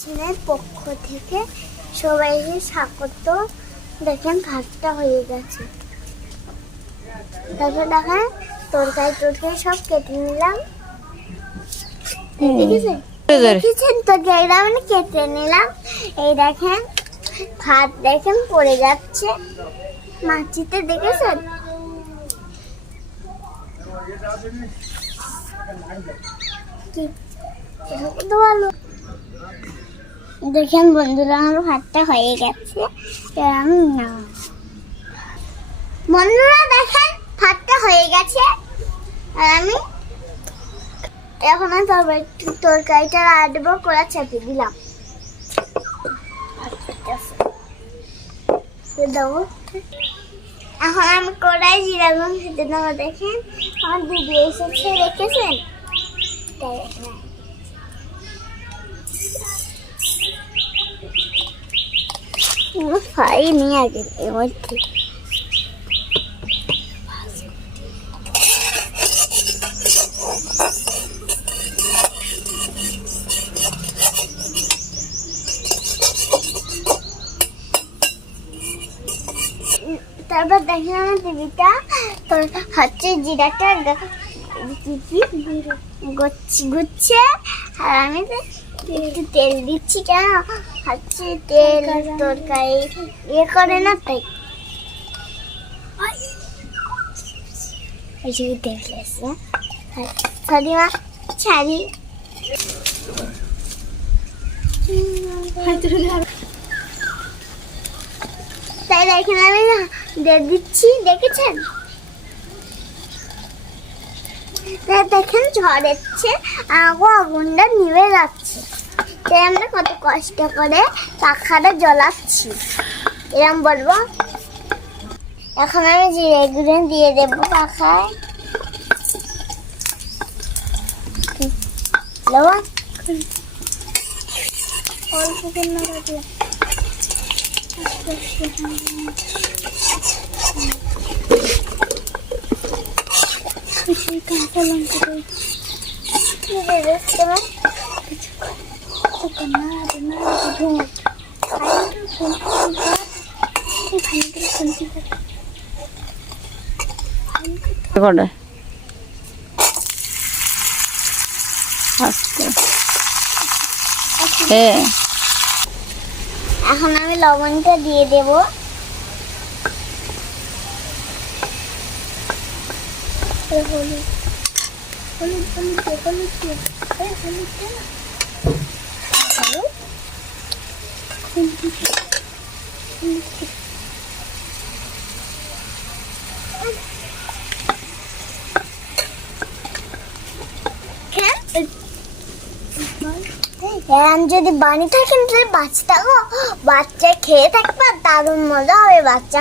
ছেলের পক্ষ থেকে সবাইকে স্বাগত। দেখেন ভাতটা হয়ে গেছে। তারপর দেখেন তরকারি তরকারি সব কেটে নিলাম। দেখেছেন? মানে কেটে নিলাম? এই দেখেন ভাত দেখেন পড়ে যাচ্ছে। মাছিতে দেখেছেন? কি? ভালো। দেখেন বন্ধুরা, আমার ভাতটা হয়ে গেছে। আমি না। বন্ধুরা, দেখেন, ভাতটা হয়ে গেছে। আর আমি এখন আমি তরকারি তরকারিটা আটবো কড়া চাপিয়ে দিলাম। এখন আমি কড়াই জিরা গুঁড়ো খেতে দেবো, দেখেন। আমার দিদি এসেছে, দেখেছেন? হ্যাঁ পাইনি আগে এর তারপর দেখি আমার দিদিটা তোর হচ্ছে জিরাটা কি গুচ্ছি আর আমি একটু তেল দিচ্ছি কেন? হচ্ছে তেল তরকারি ইয়ে করে না তাই। তেল মা, ছাড়ি। তাই দেখেন আমি দিচ্ছি, দেখেছেন? দেখেন ঝড়েচ্ছে আগো আগুনটা নিভে যাচ্ছে। তাই আমরা কত কষ্ট করে পাখাটা জ্বলাচ্ছি। এরম বলব। এখন আমি জিরে গুঁড়ো দিয়ে দেবো পাখায়। লবণ অল্প করে দিয়ে। আস্তে আস্তে কিছু কাঁচা লঙ্কা দিয়ে দিচ্ছি নাড়াতে নাড়াতে ধুয়ে করে আস্তে হ্যাঁ এখন আমি লবণটা দিয়ে দেব হলুদ হলুদ হলুদ হলুদ হলুদ দে। হ্যাঁ? এখন যদি বানি থাকেন তাহলে বাচ্চা বাচ্চা খেয়ে থাকবে, দারুণ মজা হবে বাচ্চা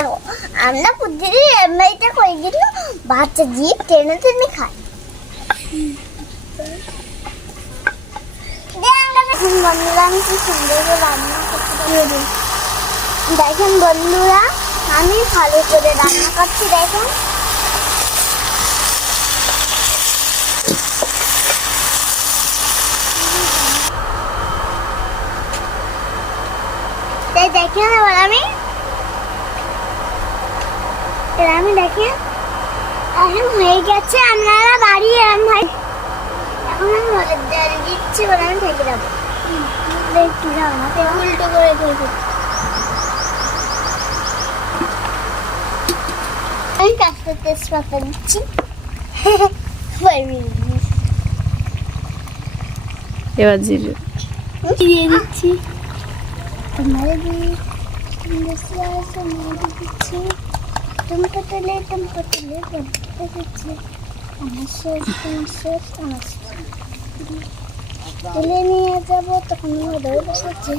আমরা প্রতিদিন এমনিটা করে দিল বাচ্চা জিপ টেনে টেনে খায় বন্ধুরা আমি সুন্দর রান্না করতে দেখেন বন্ধুরা, আমি ভালো করে রান্না করছি, দেখেন। দেখেন আমি। আমি দেখেন এখন হয়ে গেছে, আপনারা বাড়ি এরম হয় এখন আমি দিচ্ছি এবার আমি না তো উল্টো করে দেবো আমি কাঁচটা তেজপাতা দিচ্ছি এবার জিরে দিয়ে দিচ্ছি তোমারে দিচ্ছি তেলে টমেটো তেলে টমেটো দিচ্ছি আমার শেষ তোমার শেষ আমার। তুলে নিয়ে যাব তখন ওরে বসেছে।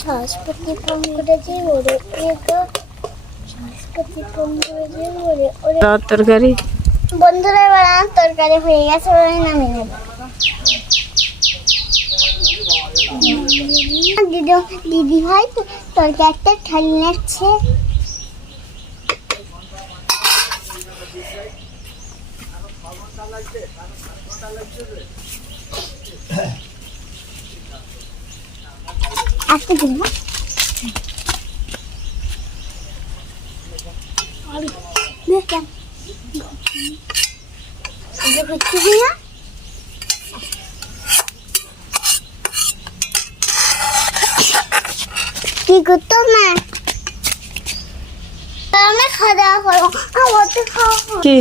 সরস্বতী পঙ্কজে ওরে এগো সরস্বতী পঙ্কজে ওরে ওরে। তরকারি। বন্ধুরা এবার আমার তরকারি হয়ে গেছে ওরা নামিয়ে নেব। দিদি দিদি ভাই তো তরকারি একটা ঠালি নিচ্ছে আজকে কিনবো হচ্ছে কি না? কি করতো না আমি খাওয়া দাওয়া করব। আমার তো খাওয়া কি?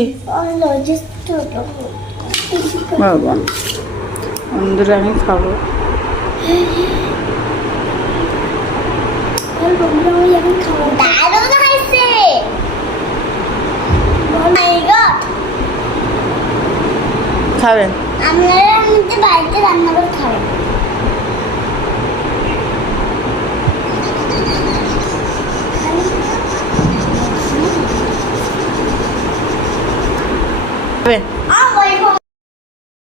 বাবা। বন্ধুরা আমি খাব! খাবেন আমি বাড়িতে রান্না করে খাবেন।